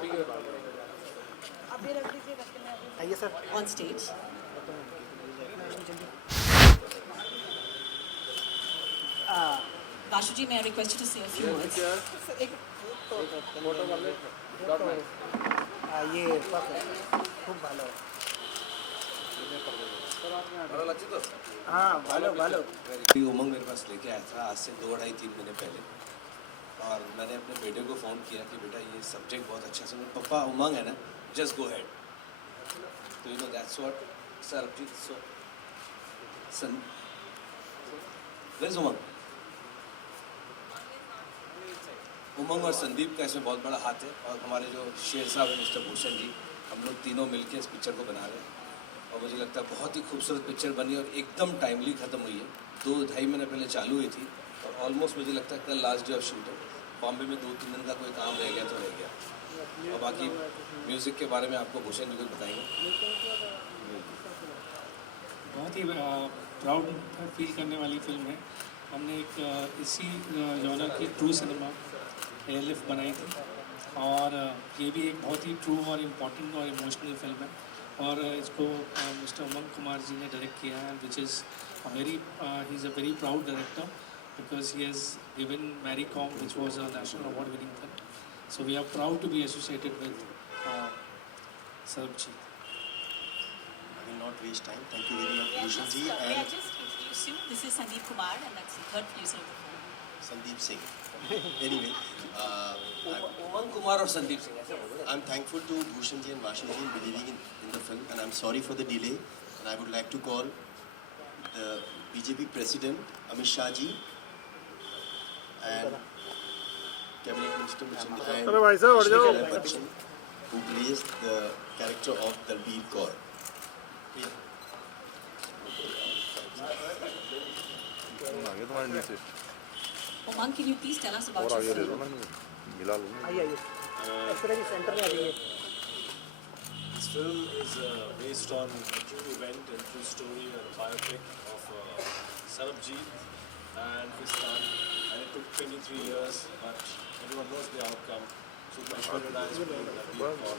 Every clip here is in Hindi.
अभी रख दीजिए रख के मैं अभी आइए sir on stage. Vashuji, may I request you to say a few words? एक ये खूब ভালো हाँ ভালো ये उमंग मेरे पास लेके आया था आज से 2-2.5-3 महीने पहले और मैंने अपने बेटे को फ़ोन किया कि बेटा ये सब्जेक्ट बहुत अच्छा है पापा उमंग है ना जस्ट गो हेड तो you know that's what sir so son where is Umang और संदीप का इसमें बहुत बड़ा हाथ है और हमारे जो शेर साहब हैं मिस्टर भूषण जी हम लोग तीनों मिलकर इस पिक्चर को बना रहे हैं और मुझे लगता है बहुत ही खूबसूरत पिक्चर बनी और एकदम टाइमली ख़त्म हुई है 2-2.5 महीने पहले चालू हुई थी और ऑलमोस्ट मुझे लगता है कल लास्ट डे ऑफ शूट है बॉम्बे में 2-3 दिन का कोई काम रह गया तो रह गया और बाकी म्यूज़िक के बारे में आपको भूषण जी कुछ बताएंगे बहुत ही प्राउड फील करने वाली फिल्म है। हमने एक इसी जॉनर की ट्रू सिनेमा एयरलिफ्ट बनाई थी और ये भी एक बहुत ही ट्रू और इम्पोर्टेंट और इमोशनल फिल्म है और इसको मिस्टर उमंग कुमार जी ने डायरेक्ट किया है which is he is a very proud director because he has given Mary Kom, which was a national award winning film. So we are proud to be associated with Sarabjit. I will not waste time. Thank you very much, Bhushan ji May I and just introduce you? This is Sandeep Kumar and that's the third producer of the film. Sandeep Singh. Anyway, उमंग कुमार और संदीप सिंह ऐसा बोलो I'm thankful to Bhushan ji and Vashi ji believing in the film, and I'm sorry for the delay. And I would like to call the BJP President Amit Shah ji and Cabinet Minister and Aishwarya Bachchan, who plays the character of Dalbir Kaur. Umang, can you please tell us about your film? आइए एक्चुअली सेंटर में आ जाइए This film is based on a true event and true story and biopic of Sarabjit and his son, and it took 23 years, but everyone knows the outcome. So Aishwarya and I is playing Dalbir Kaur.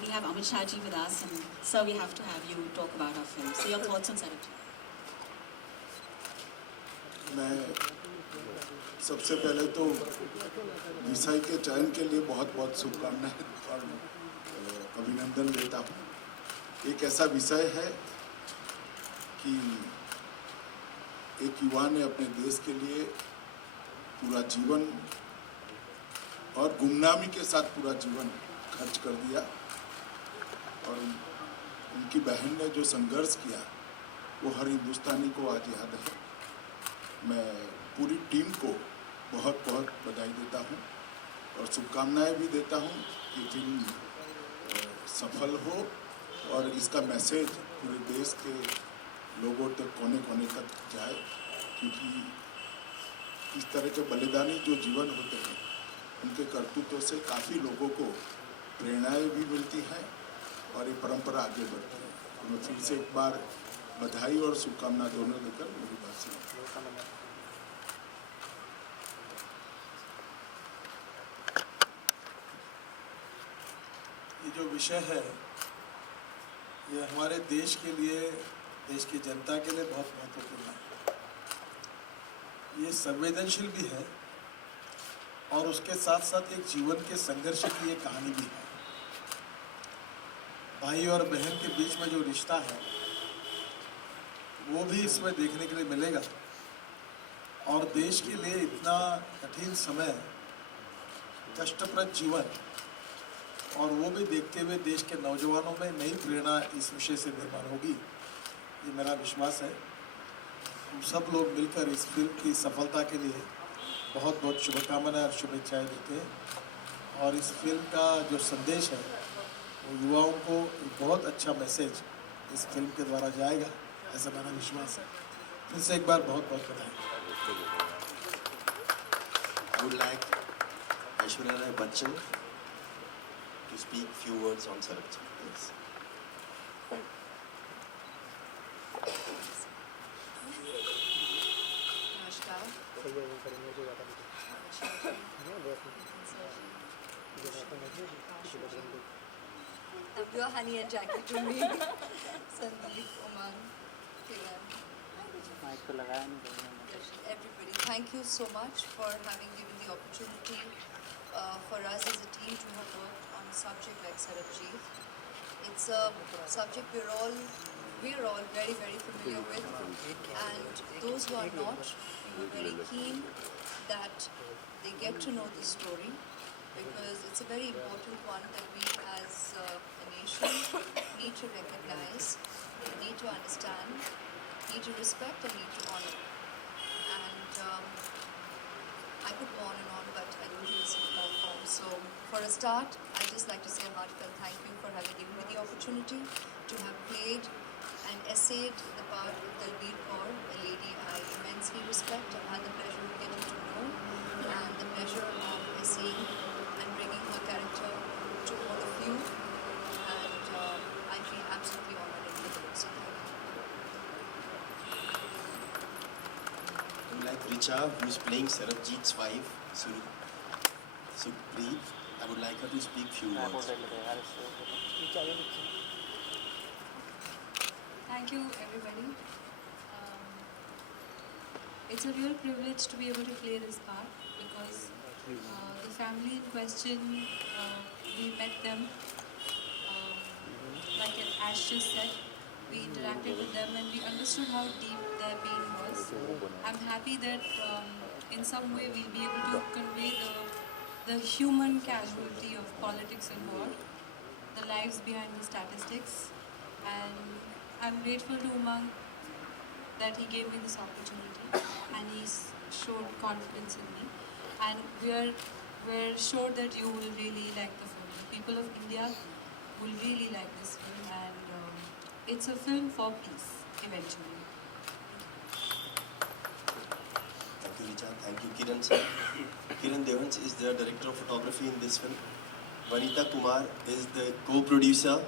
We have Amit Shah ji with us and sir, we have to have you talk about our film. So your thoughts on Sarabjit? मैं सबसे पहले तो विषय के चयन के लिए बहुत बहुत शुभकामनाएं और अभिनंदन देता हूँ। एक ऐसा विषय है कि एक युवा ने अपने देश के लिए पूरा जीवन और गुमनामी के साथ पूरा जीवन खर्च कर दिया और उनकी बहन ने जो संघर्ष किया वो हर हिंदुस्तानी को आज याद है। मैं पूरी टीम को बहुत बहुत बधाई देता हूँ और शुभकामनाएं भी देता हूँ कि फिल्म सफल हो और इसका मैसेज पूरे देश के लोगों तक कोने कोने तक जाए, क्योंकि इस तरह के बलिदानी जो जीवन होते हैं उनके कर्तृत्व से काफ़ी लोगों को प्रेरणाएं भी मिलती हैं और ये परंपरा आगे बढ़ती है। तो मैं फिर से एक बार बधाई और शुभकामना दोनों लेकर मेरी बात से ये जो विषय है ये हमारे देश के लिए, देश की जनता के लिए बहुत महत्वपूर्ण है। ये संवेदनशील भी है और उसके साथ साथ एक जीवन के संघर्ष की एक कहानी भी है। भाई और बहन के बीच में जो रिश्ता है वो भी इसमें देखने के लिए मिलेगा और देश के लिए इतना कठिन समय, कष्टप्रद जीवन और वो भी देखते हुए देश के नौजवानों में नई प्रेरणा इस विषय से निर्माण होगी, ये मेरा विश्वास है। हम सब लोग मिलकर इस फिल्म की सफलता के लिए बहुत बहुत शुभकामनाएं और शुभेच्छाएं देते हैं और इस फिल्म का जो संदेश है वो युवाओं को एक बहुत अच्छा मैसेज इस फिल्म के द्वारा जाएगा, ऐसा मेरा विश्वास है। फिर से एक बार बहुत बहुत बधाई। I would like Aishwarya Bachchan to speak few words on Sarabjit, please. नमस्कार। Your honey and Jackie to me. Sandeep, Umang, Kiran. Everybody, thank you so much for having given the opportunity for us as a team to have worked on a subject like Sarabjit. It's a subject we're all very, very familiar with, and those who are not, we were very keen that they get to know the story, because it's a very important one that we as a nation need to recognize, need to understand, need to respect, and need to honor. And I could go on and on, but I don't think this is the platform. So for a start, I'd just like to say a heartfelt thank you for having given me the opportunity to have played and essayed the part of Dalbir Kaur, a lady I immensely respect. I've had the pleasure of getting to know and the pleasure of essaying and bringing her character to all of you. And I feel absolutely honored and privileged. So thank you. Like Richa, who is playing Sarabjit's wife, Sukhpreet, I would like her to speak few words. Thank you, everybody. It's a real privilege to be able to play this part, because the family in question, we met them, like Ash just said, we interacted with them and we understood how deep their pain was. I'm happy that in some way we'll be able to convey the human casualty of politics and war, the lives behind the statistics, and I'm grateful to Umang that he gave me this opportunity and he showed confidence in me, and we're sure that you will really like the film. The people of India will really like this film, and it's a film for peace eventually. Thank you, Richa. Thank you, Kiran sir. Kiran Devans is the director of photography in this film. Vanita Kumar is the co-producer.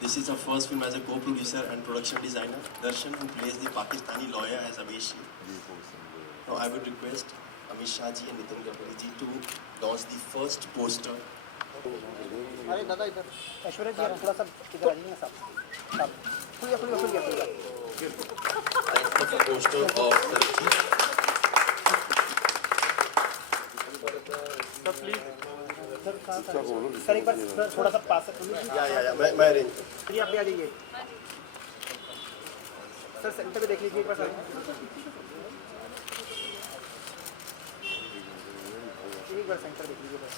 This is her first film as a co-producer and production designer. Darshan, who plays the Pakistani lawyer as Aveshi. Now I would request Amit Shah ji and Nitin Gapuri ji to launch the first poster. अरे दादा इधर ऐश्वर्या जी थोड़ा सा इधर आ जाइए साहब खुल The poster of सर एक बार थोड़ा सा पास मैं अरेंज चलिए आप भी आ जाइए सर सेंटर पे देख लीजिए एक बार सर एक बार सेंटर देख लीजिए बस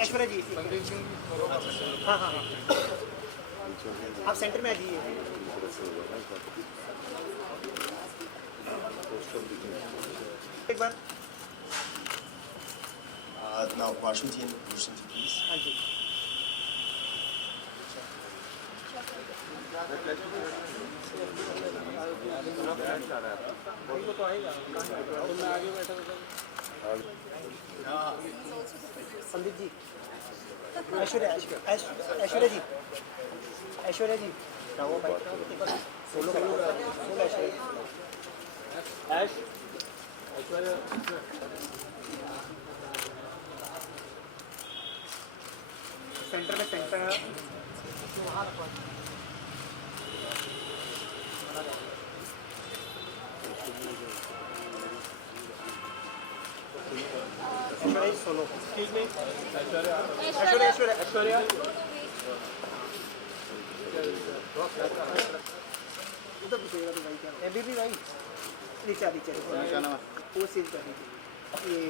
ऐश्वर्या जी हाँ हाँ हाँ आप सेंटर में आ जाइए एक बार now Vashu ji and Bhushan ji, please. हाँ जी संदीप जी ऐश्वर्या जी सोलो ऐश्वर्या सेंटर में सेंटर सोलो ऐश्वर्या उधर पूछेगा तो भाई क्या अभी भी भाई नीचे वो सीन कर दीजिए ये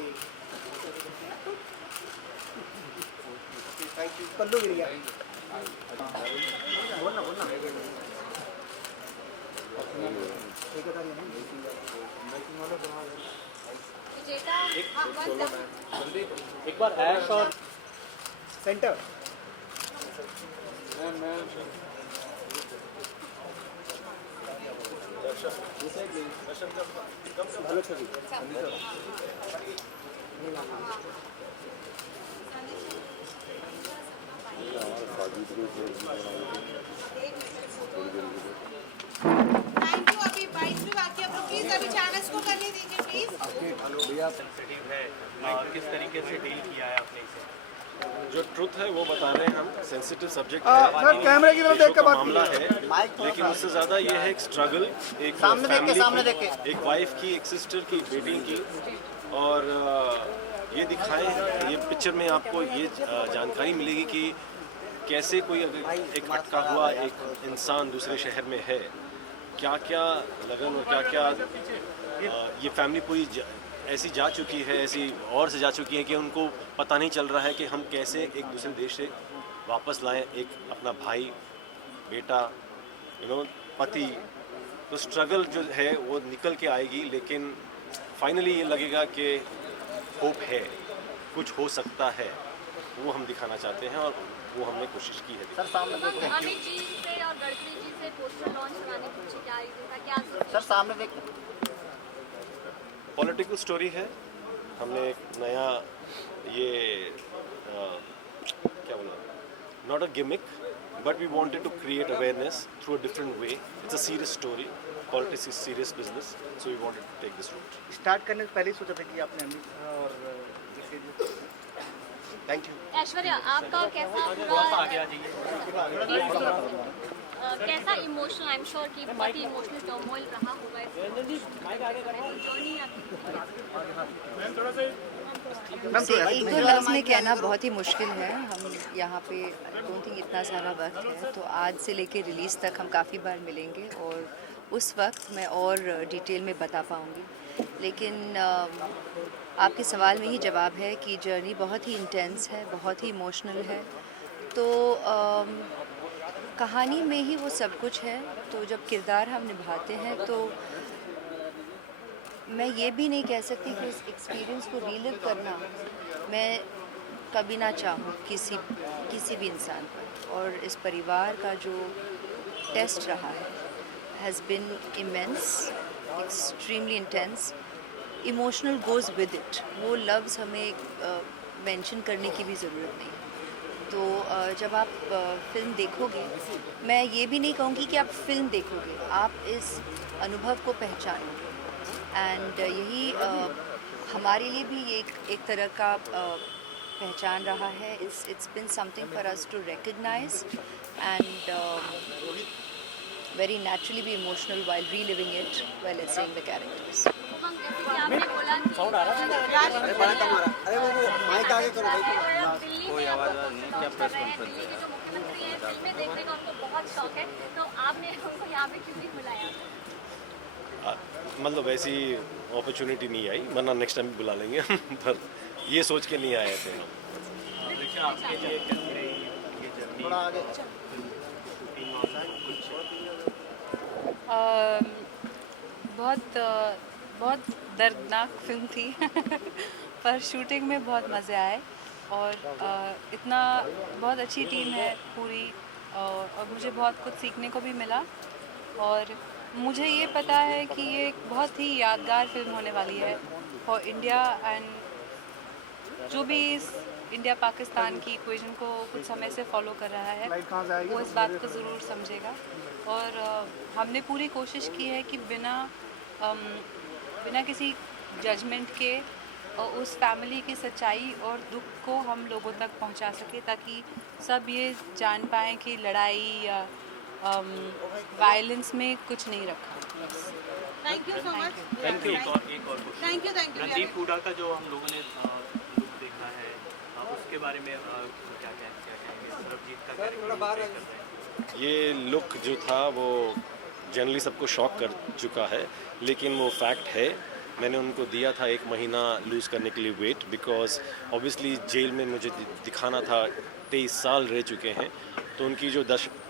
पल्लू गिर गया बोलना एक बता दिया एक बार ऐश और सेंटर थैंक यू। अभी 22 भी बाकी है, आप लोग प्लीज अभी चैनल्स को करने दीजिए प्लीज। सेंसिटिव है और किस तरीके से डील किया है आपने इसे? जो ट्रुथ है वो बता रहे हैं हम। सेंसिटिव सब्जेक्ट सर कैमरे की तरफ देख के बात मामला है, लेकिन उससे ज़्यादा ये है एक स्ट्रगल, एक फैमिली की, एक वाइफ की, एक सिस्टर की, एक बेटी की। और ये दिखाएं, ये पिक्चर में आपको ये जानकारी मिलेगी कि कैसे कोई अगर एक अटका हुआ एक इंसान दूसरे शहर में है, क्या क्या लगन और क्या क्या ये फैमिली पूरी ऐसी जा चुकी है, ऐसी और से जा चुकी है कि उनको पता नहीं चल रहा है कि हम कैसे एक दूसरे देश से वापस लाएं एक अपना भाई, बेटा, पति। तो स्ट्रगल जो है वो निकल के आएगी, लेकिन फाइनली ये लगेगा कि होप है, कुछ हो सकता है। वो हम दिखाना चाहते हैं और वो हमने कोशिश की है। सर सामने देखते हैं। अमित जी से और गडकरी जी से पोस्टर लॉन्च कराने के पीछे क्या रीजन था, क्या सर सामने देखते हैं? पॉलिटिकल स्टोरी है। हमने एक नया ये क्या बोला, not a gimmick, but we wanted to create awareness through a different way. It's a serious story, politics is serious business, so we wanted to take this route. Start करने से पहले ही सोचा था कि आपने अमित और थैंक यू। ऐश्वर्या, आपका कैसा कैसा इमोशनल, आई एम श्योर कि बहुत ही इमोशनल टर्मोइल रहा होगा एक दो लफ्ज़ में कहना बहुत ही मुश्किल है। हम यहाँ पे डोंट थिंक इतना सारा वक्त है, तो आज से लेके रिलीज़ तक हम काफ़ी बार मिलेंगे और उस वक्त मैं और डिटेल में बता पाऊँगी। लेकिन आपके सवाल में ही जवाब है कि जर्नी बहुत ही इंटेंस है, बहुत ही इमोशनल है। तो कहानी में ही वो सब कुछ है। तो जब किरदार हम निभाते हैं तो मैं ये भी नहीं कह सकती कि उस एक्सपीरियंस को रीलिव करना मैं कभी ना चाहूँ किसी भी इंसान पर। और इस परिवार का जो टेस्ट रहा है has been immense, extremely intense, emotional goes with it. वो लफ्ज़ हमें मेंशन करने की भी ज़रूरत नहीं है। तो जब आप फिल्म देखोगे, मैं ये भी नहीं कहूँगी कि आप फिल्म देखोगे, आप इस अनुभव को पहचानोगे। एंड यही हमारे लिए भी एक तरह का पहचान रहा है। It's been something for us to recognise and very naturally be emotional while reliving it, while seeing the characters. आपने बोला कि माइक आगे करो भाई। कोई आवाज़ नहीं, क्या प्रेस कॉन्फ्रेंस है? जो मुख्यमंत्री हैं, फिल्में देखने का उनको बहुत शौक है, तो आपने उनको यहाँ पे क्यों नहीं बुलाया? मतलब ऐसी अपॉर्चुनिटी नहीं आई, वरना नेक्स्ट टाइम बुला लेंगे। पर ये सोच के नहीं आए थे हम। थोड़ा आगे। बहुत दर्दनाक फिल्म थी पर शूटिंग में बहुत मज़े आए और इतना बहुत अच्छी टीम है पूरी और मुझे बहुत कुछ सीखने को भी मिला। और मुझे ये पता है कि ये एक बहुत ही यादगार फिल्म होने वाली है फॉर इंडिया एंड जो भी इस इंडिया पाकिस्तान की इक्वेशन को कुछ समय से फॉलो कर रहा है वो इस बात को ज़रूर समझेगा। और हमने पूरी कोशिश की है कि बिना किसी जजमेंट के उस फैमिली की सच्चाई और दुख को हम लोगों तक पहुंचा सके, ताकि सब ये जान पाएँ कि लड़ाई या वायलेंस में कुछ नहीं रखा। Thank you so much. Thank you. Thank you Randeep Hooda का जो हम लोगों ने लुक देखा है, उसके बारे में क्या कहेंगे? सरबजीत का कैरेक्टर ये लुक जो था वो जनरली सबको शॉक कर चुका है, लेकिन वो फैक्ट है। मैंने उनको दिया था 1 महीना लूज़ करने के लिए वेट, बिकॉज ऑब्वियसली जेल में मुझे दिखाना था 23 साल रह चुके हैं, तो उनकी जो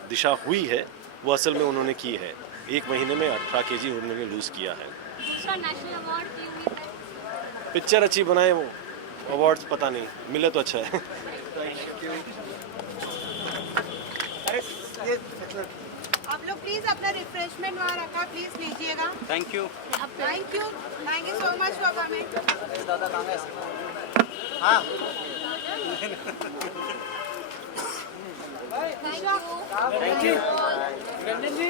दिशा हुई है वो असल में उन्होंने की है। 1 महीने में 18 kg उन्होंने लूज़ किया है। दूसरा नेशनल अवार्ड की उम्मीद है? पिक्चर अच्छी बनाए, वो अवार्ड्स पता नहीं मिले तो अच्छा है। आप लोग प्लीज अपना रिफ्रेशमेंट वहाँ रखा, प्लीज लीजिएगा। Thank you. Thank you so much for coming. दादा कहाँ है? हाँ थैंक यू। रंजन जी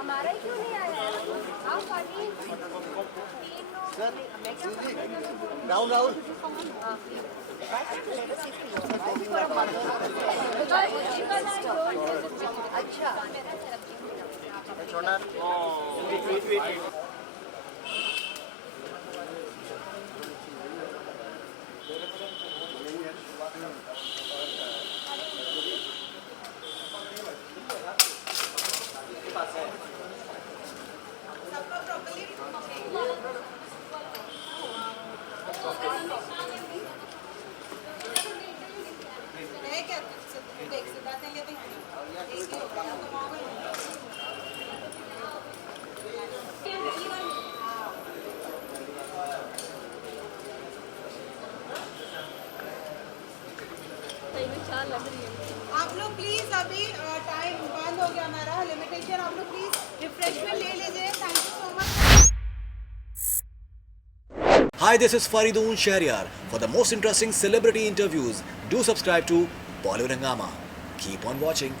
हमारा ही क्यों नहीं आया है? आप पानी राहुल राहुल अच्छा छोड़ना आप लोग प्लीज अभी टाइम बंद हो गया हमारा लिमिटेशन, आप लोग प्लीज रिफ्रेशमेंट ले लीजिए। Thank you so much. Hi, this is Faridoon Shahryar. For the most interesting celebrity interviews, do subscribe to Bollywood Hungama. Keep on watching.